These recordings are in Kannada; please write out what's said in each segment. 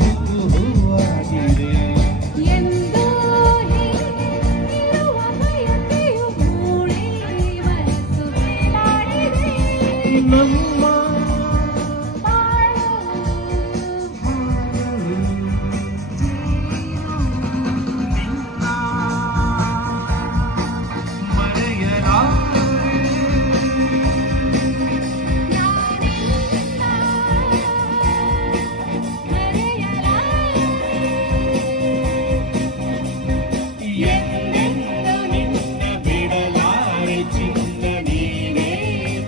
ಬದುಕು ಹೂವಾಗಿದೆ. ಎಂದು ಹೇಳುವ ಬಯಕೆಯು ಮೂಡಿ ಮನಸ್ಸು ಮೇಲಾಡಿದೆ. ನಮ್ಮ ಬಾಳು ಮರೆಯಲಾರೆ ಎಂದೆಂದು ನಿನ್ನ ಬಿಡಲಾರೆ ಚಿನ್ನ ನೀನೇ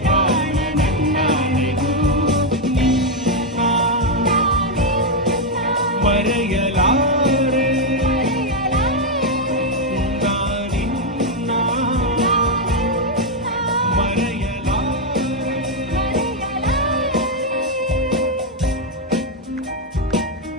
ಪ್ರಾಣ ನನ್ನಾಣೆಗೂ. ನಿನ್ನ ಮರೆಯ